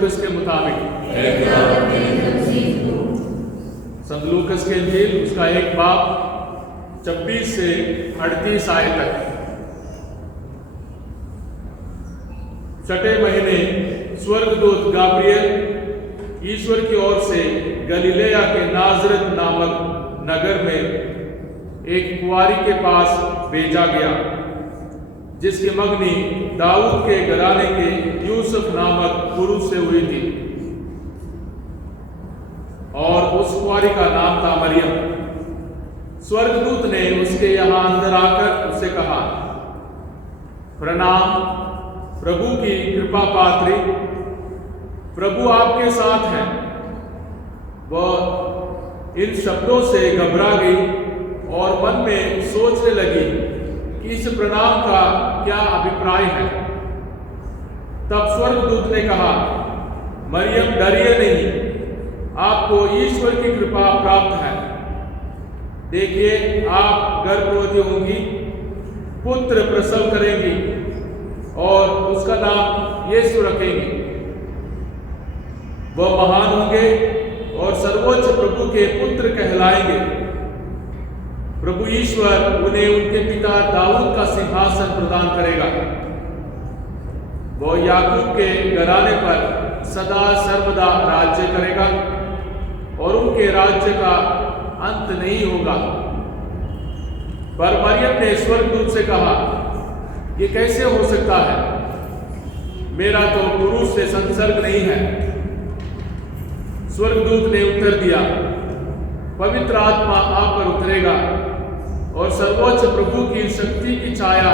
लूकस के मुताबिक। संत लूकस के इंजील उसका 1 बाब 26 से 38 आयत तक। छठे महीने स्वर्गदूत गाब्रिएल ईश्वर की ओर से गलीलिया के नाजरत नामक नगर में एक कुंवारी के पास भेजा गया, जिसकी मंगनी दाऊद के घराने के यूसुफ नामक पुरुष से हुई थी, और उस कुंवारी का नाम था मरियम। स्वर्गदूत ने उसके यहाँ अंदर आकर उससे कहा, प्रणाम प्रभु की कृपा पात्री, प्रभु आपके साथ हैं। वह इन शब्दों से घबरा गई और मन में सोचने लगी कि इस प्रणाम का क्या अभिप्राय है। तब स्वर्गदूत ने कहा, मरियम डरिए नहीं, आपको ईश्वर की कृपा प्राप्त है। देखिए, आप गर्भवती होंगी, पुत्र प्रसव करेंगी और उसका नाम यीशु रखेंगी। वह महान होंगे और सर्वोच्च प्रभु के पुत्र कहलाएंगे। प्रभु ईश्वर उन्हें उनके पिता दाऊद का सिंहासन प्रदान करेगा। वह याकूब के घराने पर सदा सर्वदा राज्य करेगा और उनके राज्य का अंत नहीं होगा। पर मरियम ने स्वर्गदूत से कहा, ये कैसे हो सकता है? मेरा तो पुरुष से संसर्ग नहीं है। स्वर्गदूत ने उत्तर दिया, पवित्र आत्मा आप पर उतरेगा और सर्वोच्च प्रभु की शक्ति की छाया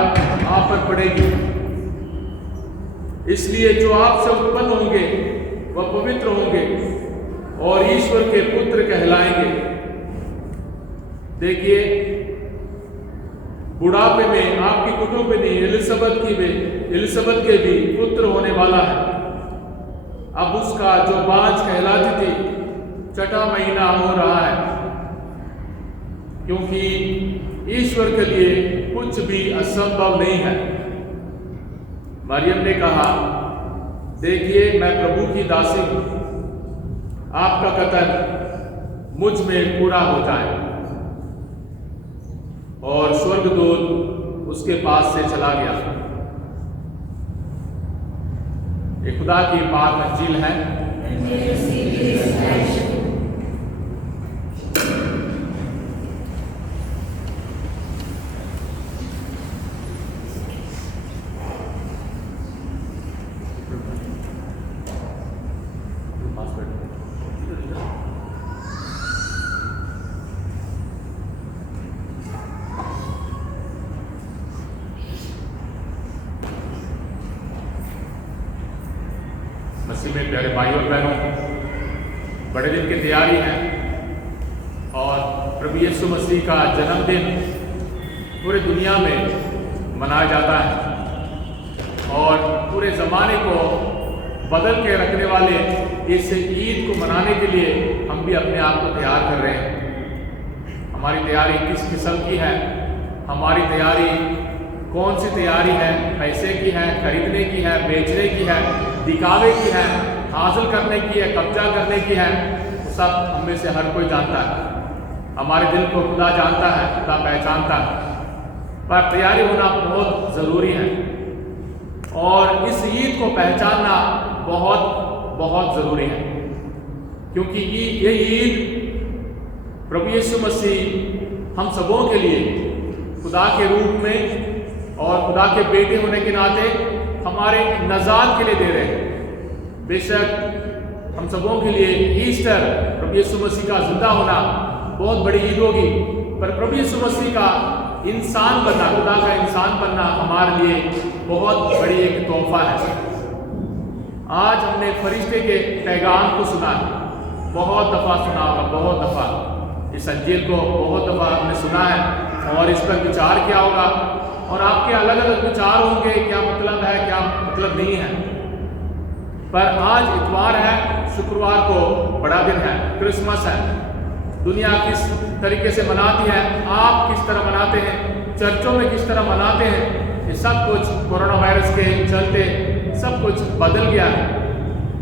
आप पर पड़ेगी। इसलिए जो आपसे उत्पन्न होंगे वह पवित्र होंगे और ईश्वर के पुत्र कहलाएंगे। देखिए, बुढ़ापे में आपकी कुटुंबिनी एलिसबत के भी पुत्र होने वाला है। अब उसका जो बाँझ कहलाती थी, 6वां महीना हो रहा है, क्योंकि ईश्वर के लिए कुछ भी असंभव नहीं है। मरियम ने कहा, देखिए, मैं प्रभु की दासी हूं, आपका कथन मुझ में पूरा हो जाए। और स्वर्गदूत उसके पास से चला गया। ये खुदा की पाक अंजील है। मसीह में प्यारे भाइयों और बहनों, बड़े दिन की तैयारी है और प्रभु यीशु मसीह का जन्मदिन पूरे दुनिया में मनाया जाता है और पूरे ज़माने को बदल के रखने वाले इस ईद को मनाने के लिए हम भी अपने आप को तैयार कर रहे हैं। हमारी तैयारी किस किस्म की है? हमारी तैयारी कौन सी तैयारी है? पैसे की है, खरीदने की है, बेचने की है, दिखावे की है, हासिल करने की है, कब्जा करने की है? वो सब हम में से हर कोई जानता है। हमारे दिल को खुदा जानता है, खुदा पहचानता है। पर तैयारी होना बहुत ज़रूरी है और इस ईद को पहचानना बहुत बहुत ज़रूरी है, क्योंकि ये ईद प्रभु यीशु मसीह हम सबों के लिए खुदा के रूप में और खुदा के बेटे होने के नाते हमारे नजात के लिए दे रहे हैं। बेशक हम सबों के लिए ईस्टर, प्रभु यीशु मसीह का जिंदा होना बहुत बड़ी ईद होगी, पर प्रभु यीशु मसीह का इंसान बनना, खुदा का इंसान बनना हमारे लिए बहुत बड़ी एक तोहफा है। आज हमने फरिश्ते के पैगाम को सुना, बहुत दफ़ा सुना होगा, बहुत दफ़ा इस अंजील को बहुत दफ़ा हमने सुना है और इस पर विचार किया होगा और आपके अलग अलग विचार होंगे, क्या मतलब है, क्या मतलब नहीं है। पर आज इतवार है, शुक्रवार को बड़ा दिन है, क्रिसमस है। दुनिया किस तरीके से मनाती है, आप किस तरह मनाते हैं, चर्चों में किस तरह मनाते हैं, ये सब कुछ कोरोना वायरस के चलते सब कुछ बदल गया है।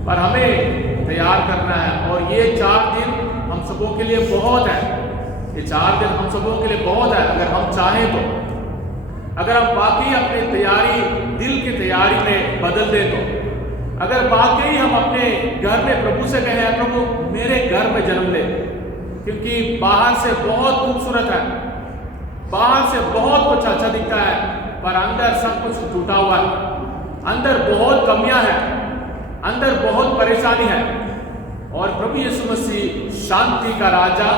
पर हमें तैयार करना है। और ये 4 दिन हम सबों के लिए बहुत है, ये 4 दिन हम सबों के लिए बहुत है। अगर हम चाहें तो, अगर हम वाकई अपनी तैयारी, दिल की तैयारी में बदल दें तो, अगर वाकई हम अपने घर में प्रभु से कहें, प्रभु मेरे घर में जन्म ले, क्योंकि बाहर से बहुत खूबसूरत है, बाहर से बहुत कुछ अच्छा दिखता है, पर अंदर सब कुछ टूटा हुआ है, अंदर बहुत कमियां हैं, अंदर बहुत परेशानी है। और प्रभु यीशु मसीह शांति का राजा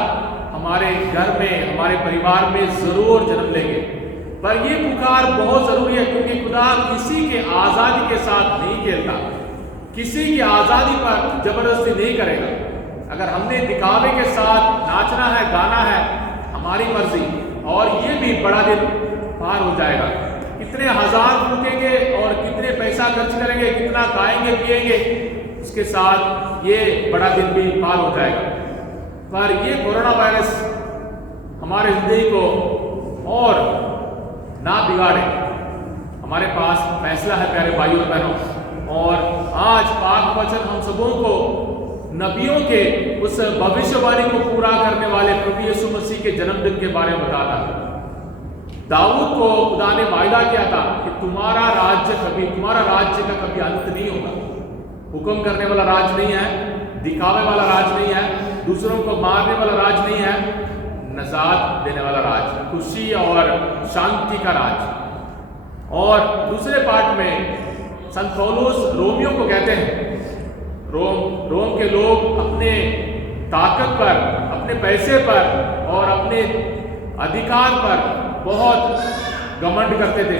हमारे घर में, हमारे परिवार में जरूर जन्म लेंगे। पर ये पुकार बहुत जरूरी है, क्योंकि खुदा किसी के आजादी के साथ नहीं खेलता, किसी की आजादी पर जबरदस्ती नहीं करेगा। अगर हमने दिखावे के साथ नाचना है, गाना है, हमारी मर्जी, और ये भी बड़ा दिन पार हो जाएगा। कितने हजार फूकेंगे और कितने पैसा खर्च करेंगे, कितना खाएंगे पिएंगे, उसके साथ ये बड़ा दिन भी पार हो जाएगा। पर ये कोरोना वायरस हमारे जिंदगी को और ना बिगाड़े। हमारे पास फैसला है प्यारे भाइयों और बहनों, और आज पाक वचन हम सबों को नबियों के उस भविष्यवाणी को पूरा करने वाले प्रभु यीशु मसीह के जन्मदिन के बारे में बताता है। दाऊद को खुदा ने वायदा किया था कि तुम्हारा राज्य का कभी अंत नहीं होगा। हुक्म करने वाला राज नहीं है, दिखावे वाला राज नहीं है, दूसरों को मारने वाला राज नहीं है, नजात देने वाला राज, खुशी और शांति का राज। और दूसरे पार्ट में संत पौलुस रोमियों को कहते हैं, रोम के लोग अपने ताकत पर, अपने पैसे पर और अपने अधिकार पर बहुत घमंड करते थे,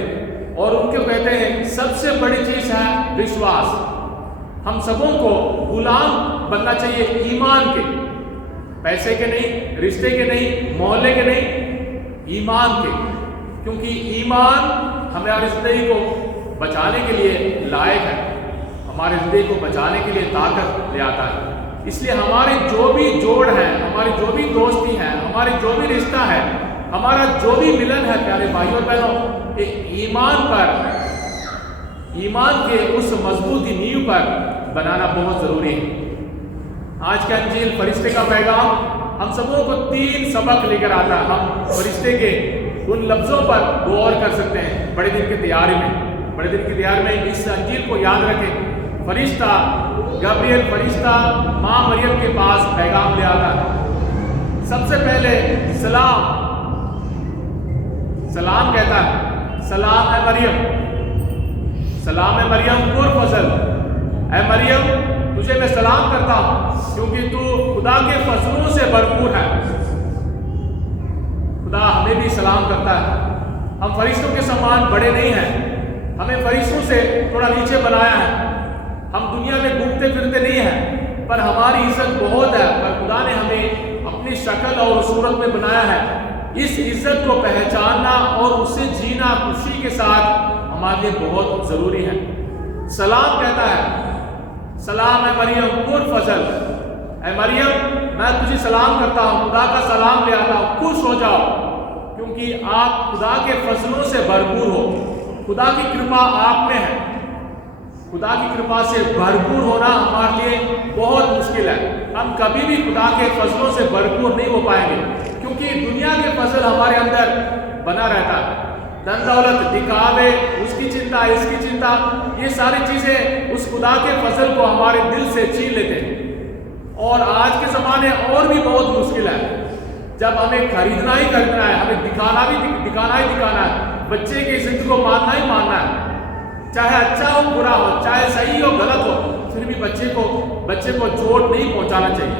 और उनको कहते हैं सबसे बड़ी चीज है विश्वास। हम सबों को गुलाम बनना चाहिए ईमान के, पैसे के नहीं, रिश्ते के नहीं, मोहल्ले के नहीं, ईमान के, क्योंकि ईमान हमारी जिंदगी को बचाने के लिए लायक है, हमारी जिंदगी को बचाने के लिए ताकत ले आता है। इसलिए हमारे जो भी जोड़ है, हमारी जो भी दोस्ती है, हमारे जो भी रिश्ता है, हमारा जो भी मिलन है प्यारे भाइयों और बहनों, ईमान पर, ईमान के उस मजबूती नींव पर बनाना बहुत जरूरी है। आज का अंजील फरिश्ते का पैगाम हम सबों को 3 सबक लेकर आता है। हम फरिश्ते के उन लफ्जों पर गौर कर सकते हैं बड़े दिन की तैयारी में। बड़े दिन की तैयारी में इस अंजील को याद रखें। फरिश्ता गब्रिएल फरिश्ता माँ मरियम के पास पैगाम ले आता है। सबसे पहले सलाम कहता है, सलाम है मरियम, सलाम है मरियम कुर फजल, ऐ मरियम तुझे मैं सलाम करता हूं, क्योंकि तू खुदा के फजलों से भरपूर है। खुदा हमें भी सलाम करता है। हम फरिश्तों के समान बड़े नहीं हैं, हमें फरिश्तों से थोड़ा नीचे बनाया है। हम दुनिया में घूमते फिरते नहीं हैं, पर हमारी इज्जत बहुत है। पर खुदा ने हमें अपनी शक्ल और सूरत में बनाया है। इस इज्जत को पहचानना और उसे जीना खुशी के साथ हमारे लिए बहुत जरूरी है। सलाम कहता है, सलाम है मरियम कुर फजल, ऐ मरियम मैं तुझे सलाम करता हूँ, खुदा का सलाम ले आता हूँ, खुश हो जाओ, क्योंकि आप खुदा के फजलों से भरपूर हो। खुदा की कृपा आप में है। खुदा की कृपा से भरपूर होना हमारे लिए बहुत मुश्किल है। हम कभी भी खुदा के फजलों से भरपूर नहीं हो पाएंगे, क्योंकि दुनिया के फजल हमारे अंदर बना रहता है। धन दौलत, दिखावे, उसकी चिंता, इसकी चिंता, ये सारी चीजें उस खुदा के फजल को हमारे दिल से छीन लेते हैं। और आज के ज़माने और भी बहुत मुश्किल है, जब हमें खरीदना ही खरीदना है, हमें दिखाना ही दिखाना है, बच्चे की जिद को मानना ही मानना है, चाहे अच्छा हो बुरा हो, चाहे सही हो गलत हो, फिर भी बच्चे को चोट नहीं पहुंचाना चाहिए,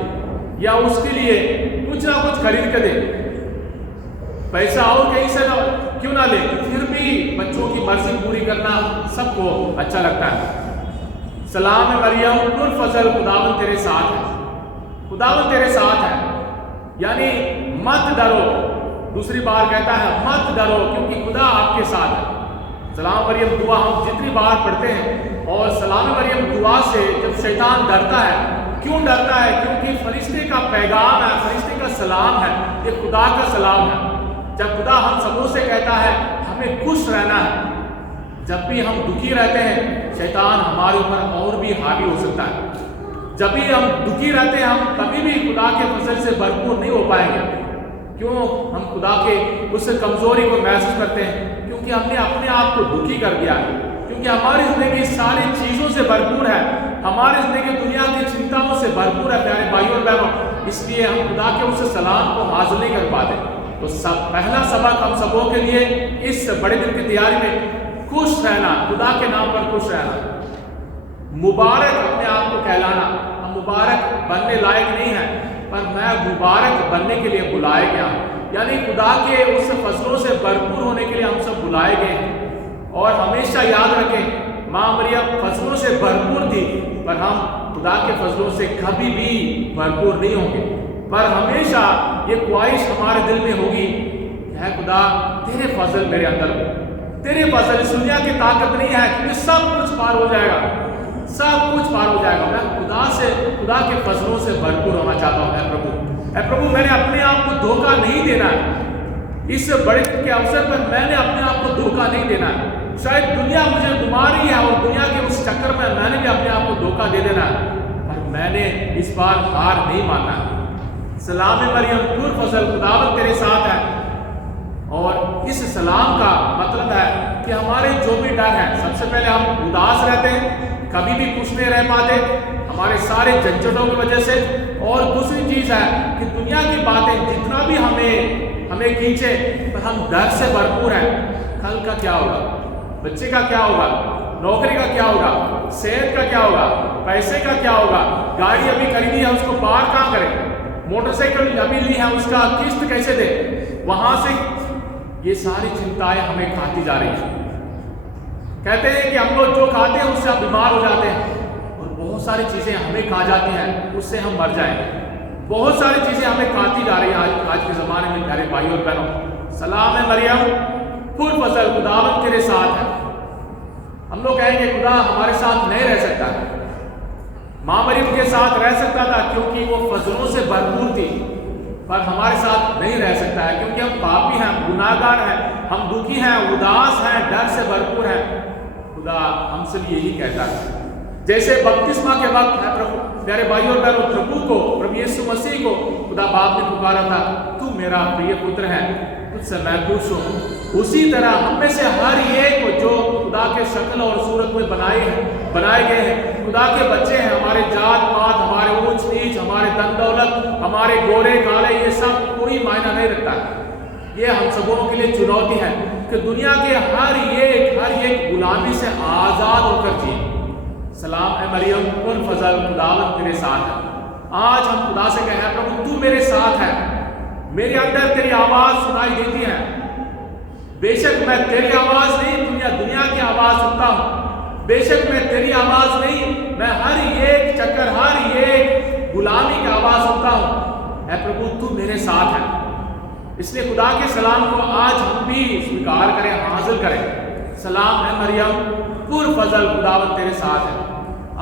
या उसके लिए कुछ ना कुछ खरीद के दे। पैसा और कहीं से क्यों ना ले, फिर भी बच्चों की मर्जी पूरी करना सबको अच्छा लगता है। सलाम है मरियम कुर फजल, खुदावन तेरे साथ है, खुदावन तेरे साथ है, यानी मत डरो। दूसरी बार कहता है मत डरो, क्योंकि खुदा आपके साथ है। सलाम मरियम दुआ हम जितनी बार पढ़ते हैं, और सलाम मरियम दुआ से जब शैतान डरता है, क्यों डरता है? क्योंकि फरिश्ते का पैगाम है, फरिश्ते का सलाम है, ये खुदा का सलाम है। जब खुदा हम सबों से कहता है हमें खुश रहना है, जब भी हम दुखी रहते हैं, शैतान हमारे ऊपर और भी हावी हो सकता है। जब भी हम दुखी रहते हैं, हम कभी भी खुदा के फजल से भरपूर नहीं हो पाएंगे। क्यों हम खुदा के उस कमजोरी को महसूस करते हैं? क्योंकि हमने अपने आप को दुखी कर दिया है। क्योंकि हमारी जिंदगी सारी चीजों से भरपूर है, हमारी जिंदगी दुनिया की चिंताओं से भरपूर है प्यारे भाइयों और बहनों। इसलिए हम खुदा के उस सलाम को हासिल नहीं कर पाते। तो पहला सबक हम सबों के लिए इस बड़े दिन की तैयारी में खुश रहना, खुदा के नाम पर खुश रहना, मुबारक अपने आप को कहलाना। हम मुबारक बनने लायक नहीं है, पर मैं मुबारक बनने के लिए बुलाए गया हूँ। यानी खुदा के उस फजलों से भरपूर होने के लिए हम सब बुलाए गए हैं। और हमेशा याद रखें, माँ मरियम फजलों से भरपूर थी, पर हम खुदा के फजलों से कभी भी भरपूर नहीं होंगे। पर हमेशा ये ख्वाहिश हमारे दिल में होगी कि है खुदा तेरे फजल मेरे अंदर हो, तेरे फजल। इस दुनिया की ताकत नहीं है, क्योंकि सब कुछ पार हो जाएगा, सब कुछ पार हो जाएगा। मैं खुदा के फजलों से भरपूर होना चाहता हूँ। प्रभु मैंने अपने आप को धोखा नहीं देना है। इस बड़े के अवसर पर मैंने अपने आप को धोखा नहीं देना है। शायद दुनिया मुझे घुमा रही है और दुनिया के उस चक्कर में मैंने भी अपने आप को धोखा दे देना है, पर मैंने इस बार हार नहीं मानना। सलाम मरियम पुर फजल, खुदावंद तेरे साथ है। और इस सलाम का मतलब है कि हमारे जो भी डर है, सबसे पहले हम उदास रहते हैं, कभी भी खुश नहीं रह पाते हमारे सारे झंझटों की वजह से। और दूसरी चीज है कि दुनिया की बातें जितना भी हमें खींचे, पर हम डर से भरपूर हैं। कल का क्या होगा, बच्चे का क्या होगा, नौकरी का क्या होगा, सेहत का क्या होगा, पैसे का क्या होगा, गाड़ी अभी खरीदी है उसको पार कहाँ करें, मोटरसाइकिल अभी ली है उसका किस्त कैसे दे, वहां से ये सारी चिंताएं हमें खाती जा रही है। कहते हैं कि हम लोग जो खाते हैं उससे हम बीमार हो जाते हैं, और बहुत सारी चीजें हमें खा जाती हैं उससे हम मर जाएंगे। बहुत सारी चीजें हमें खाती जा रही है आज के जमाने में प्यारे भाइयों और बहनों। सलाम है मरियम पुर फजल, खुदावंद तेरे साथ है। हम लोग कहेंगे खुदा हमारे साथ नहीं रह सकता, माँ मरियम के साथ रह सकता था क्योंकि वो फजलों से भरपूर थी, पर हमारे साथ नहीं रह सकता है क्योंकि हम पापी हैं, गुनाहगार हैं, हम दुखी हैं, उदास हैं, डर से भरपूर हैं। खुदा हमसे भी यही कहता है। जैसे बपतिस्मा के वक्त है प्रभु, प्यारे भाइयों और बहनों, प्रभु यीशु मसीह को खुदा बाप ने पुकारा था, तू मेरा प्रिय पुत्र है, तुझसे मैं खुश हूँ। उसी तरह हम में से हर एक को जो खुदा के शक्ल और सूरत में बनाए गए हैं, खुदा के बच्चे हैं, हमारे जात पात, हमारे ऊंच नीच, हमारे धन दौलत, हमारे गोरे काले, ये सब कोई मायना नहीं रखता। ये हम सबों के लिए चुनौती है कि दुनिया के हर एक गुलामी से आजाद होकर जिए। सलाम है मरियम पुर फजल, खुदावंद तेरे साथ है। आज हम खुदा से कहें प्रभु तू मेरे साथ है, मेरे अंदर तेरी आवाज सुनाई देती है। बेशक मैं तेरी आवाज नहीं दुनिया की आवाज सुनता हूँ, बेशक मैं तेरी आवाज नहीं, मैं हर एक चक्कर, हर एक गुलामी की आवाज सुनता हूँ। ऐ प्रभु तू मेरे साथ है। इसलिए खुदा के सलाम को आज हम भी स्वीकार करें, हासिल करें। सलाम है मरियम पुर फजल, खुदावंद तेरे साथ है।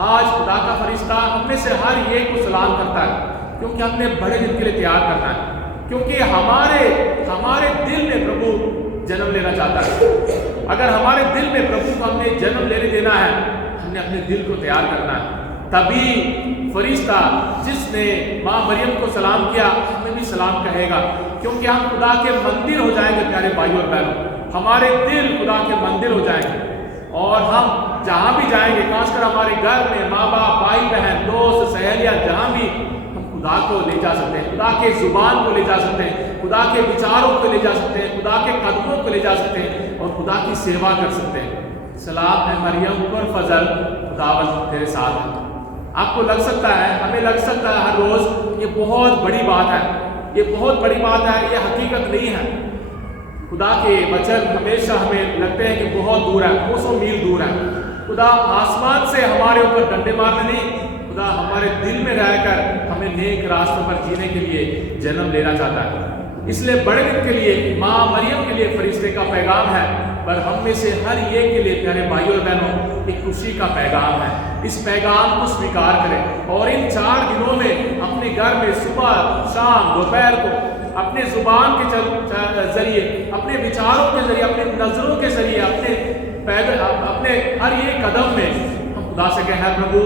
आज खुदा का फरिश्ता हम में से हर एक को सलाम करता है, क्योंकि हमने बड़े दिन के लिए तैयार करना है, क्योंकि हमारे दिल में प्रभु जन्म लेना चाहता है। अगर हमारे दिल में प्रभु को हमने जन्म लेने देना है, हमने अपने दिल को तैयार करना है। तभी फरिश्ता जिसने माँ मरियम को सलाम किया हमें भी सलाम कहेगा, क्योंकि हम खुदा के मंदिर हो जाएंगे प्यारे भाइयों और बहनों। हमारे दिल खुदा के मंदिर हो जाएंगे, और हम जहाँ भी जाएंगे, खासकर हमारे घर में माँ बाप, भाई बहन, दोस्त, सहेलियाँ, जहाँ भी हम खुदा को ले जा सकते हैं, खुदा के जुबान को ले जा सकते हैं, खुदा के विचारों को ले जा सकते हैं, खुदा के कदमों को ले जा सकते हैं और खुदा की सेवा कर सकते हैं। सलाम है मरियम पुर फजल, खुदावंद तेरे साथ है। आपको लग सकता है, हमें लग सकता है हर रोज ये बहुत बड़ी बात है, ये बहुत बड़ी बात है, ये हकीकत नहीं है। खुदा के वचन हमेशा हमें लगते हैं कि बहुत दूर है, 200 मील दूर है। खुदा आसमान से हमारे ऊपर डंडे मारने नहीं, खुदा हमारे दिल में रहकर हमें नेक रास्तों पर जीने के लिए जन्म लेना चाहता है। इसलिए बड़े दिन के लिए माँ मरियम के लिए फरिश्ते का पैगाम है, पर हम में से हर एक के लिए प्यारे भाइयों और बहनों एक खुशी का पैगाम है। इस पैगाम को स्वीकार करें और इन 4 दिनों में अपने घर में सुबह शाम दोपहर को अपने जुबान के जरिए, अपने विचारों के जरिए, अपने नजरों के जरिए, अपने अपने हर एक कदम में हम खुदा से कहें, है प्रभु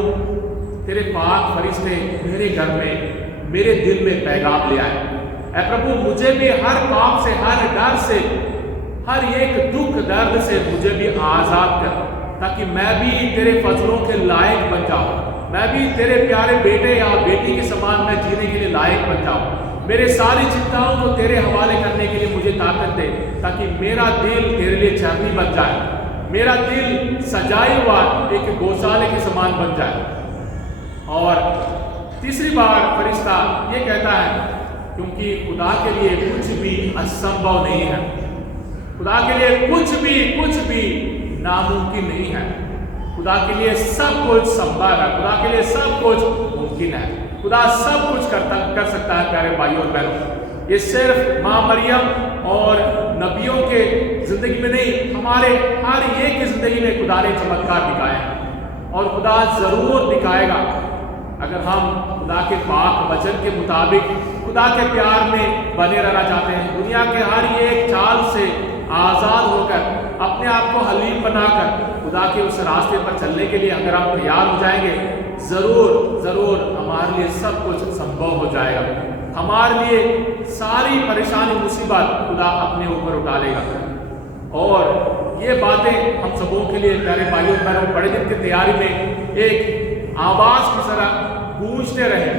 तेरे पाक फरिश्ते मेरे घर में, मेरे दिल में पैगाम ले आए। ऐ प्रभु मुझे भी हर पाप से, हर डर से, हर एक दुख दर्द से मुझे भी आज़ाद कर, ताकि मैं भी तेरे फजलों के लायक बन जाऊं, मैं भी तेरे प्यारे बेटे या बेटी के समान मैं जीने के लिए लायक बन जाऊं। मेरे सारी चिंताओं को तेरे हवाले करने के लिए मुझे ताकत दे, ताकि मेरा दिल तेरे लिए चरनी बन जाए, मेरा दिल सजाए हुआ एक गौशाले के समान बन जाए। और तीसरी बार फरिश्ता ये कहता है, क्योंकि खुदा के लिए कुछ भी असंभव नहीं है, खुदा के लिए कुछ भी नामुमकिन नहीं है, खुदा के लिए सब कुछ संभव है, खुदा के लिए सब कुछ मुमकिन है, खुदा सब कुछ कर सकता है। प्यारे भाइयों और बहनों, ये सिर्फ माँ मरियम और नबियों के जिंदगी में नहीं, हमारे हर एक की जिंदगी में खुदा ने चमत्कार दिखाए हैं और खुदा जरूर दिखाएगा अगर हम खुदा के पाक वचन के मुताबिक खुदा के प्यार में बने रहना चाहते हैं। दुनिया के हर एक चाल से आज़ाद होकर, अपने आप को हलीम बनाकर खुदा के उस रास्ते पर चलने के लिए अगर हम तैयार हो जाएंगे, जरूर हमारे लिए सब कुछ संभव हो जाएगा। हमारे लिए सारी परेशानी मुसीबत खुदा अपने ऊपर उठा लेगा। और ये बातें हम सबों के लिए प्यारे भाइयों बहनों बड़े दिन की तैयारी में एक आवाज की तरह गूंजते रहे।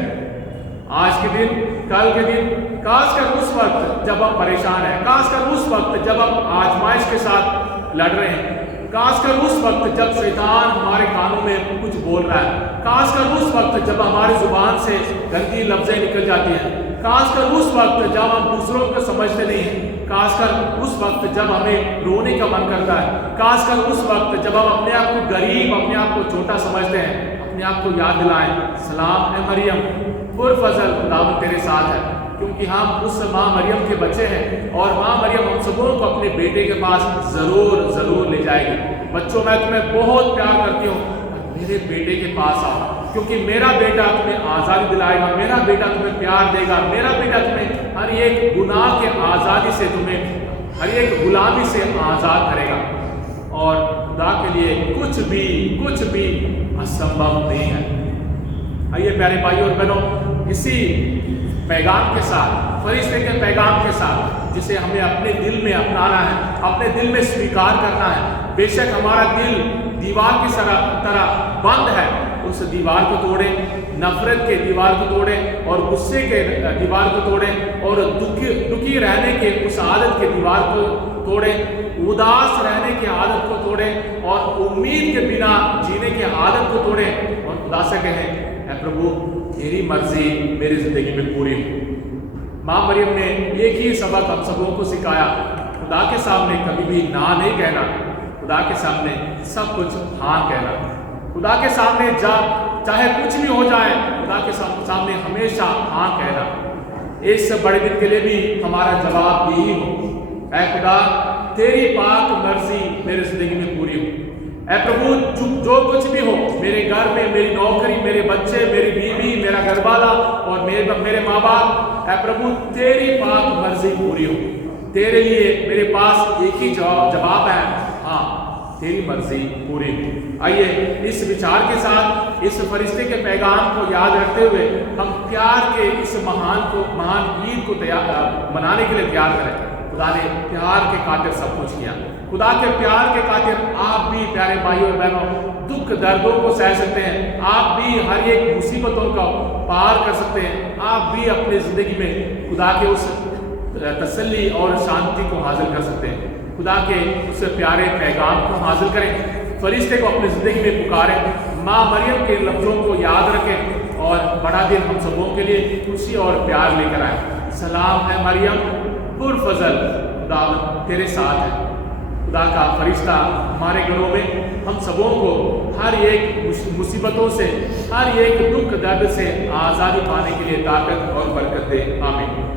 आज के दिन, कल के दिन, खासकर उस वक्त जब हम परेशान हैं, खासकर उस वक्त जब हम आजमाइश के साथ लड़ रहे हैं, खासकर उस वक्त जब शैतान हमारे कानों में कुछ बोल रहा है, खासकर उस वक्त जब हमारी जुबान से गंदी लफ्जें निकल जाती हैं, खासकर उस वक्त जब हम दूसरों को समझते नहीं हैं, खासकर उस वक्त जब हमें रोने का मन करता है, खासकर उस वक्त जब हम अपने आप को गरीब, अपने आप को छोटा समझते हैं, अपने आप को याद दिलाएं, सलाम है मरियम, पुरफजल खुदावंद तेरे साथ है, क्योंकि हम उस माँ मरियम के बच्चे हैं और माँ मरियम हम सबों को अपने बेटे के पास जरूर ले जाएगी। बच्चों, मैं तुम्हें बहुत प्यार करती हूँ, मेरे बेटे के पास आओ, क्योंकि मेरा बेटा तुम्हें आज़ादी दिलाएगा, मेरा बेटा तुम्हें प्यार देगा, मेरा बेटा तुम्हें हर एक गुनाह के आज़ादी से, तुम्हें हर एक गुलामी से आज़ाद करेगा। और खुदा के लिए कुछ भी असंभव नहीं है। आइए प्यारे भाइयों और बहनों, इसी पैगाम के साथ, फरिश्ते के पैगाम के साथ, जिसे हमें अपने दिल में अपनाना है, अपने दिल में स्वीकार करना है। बेशक हमारा दिल दीवार की तरह बंद है, उस दीवार को तोड़े, नफरत के दीवार को तोड़े और गुस्से के दीवार को तोड़े और दुखी रहने के उस आदत के दीवार को तोड़े, उदास रहने की आदत को तोड़े और उम्मीद के बिना जीने की आदत को तोड़े और खुदा से कहें, ऐ प्रभु तेरी मर्जी मेरी जिंदगी में पूरी हो। माँ मरियम ने एक ही सबक हम सबों को सिखाया, खुदा के सामने कभी भी ना नहीं कहना, खुदा के सामने सब कुछ हाँ कहना, खुदा के सामने चाहे कुछ भी हो जाए, खुदा के सामने हमेशा हाँ कहना। इस बड़े दिन के लिए भी हमारा जवाब यही हो, ऐ खुदा तेरी पाक मर्जी मेरी जिंदगी में पूरी हो। ऐ प्रभु जो कुछ भी हो मेरे घर में, मेरी नौकरी, मेरे बच्चे, मेरी बीवी, मेरा घरवाला और मेरे माँ बाप, ऐ प्रभु तेरी पाक मर्जी पूरी हो। तेरे लिए मेरे पास एक ही जवाब है, हाँ तेरी मर्जी पूरी हो। आइए इस विचार के साथ, इस फरिश्ते के पैगाम को याद रखते हुए हम प्यार के इस महान ईद को मनाने के लिए तैयार करें। खुदा ने प्यार के खातिर सब कुछ किया, खुदा के प्यार के खातिर आप भी प्यारे भाइयों और बहनों दुख दर्दों को सह सकते हैं, आप भी हर एक मुसीबतों का पार कर सकते हैं, आप भी अपनी जिंदगी में खुदा के उस तसल्ली और शांति को हासिल कर सकते हैं। खुदा के उस प्यारे पैगाम को हासिल करें, फरिश्ते को अपनी जिंदगी में पुकारें, माँ मरियम के लफ्ज़ों को याद रखें और बड़ा दिन हम सबों के लिए खुशी और प्यार लेकर आए। सलाम है मरियम, पुरफजल खुदा तेरे साथ है। खुदा का फरिश्ता हमारे घरों में हम सबों को हर एक मुसीबतों से, हर एक दुख दर्द से आज़ादी पाने के लिए ताकत और बरकत दे। आमीन।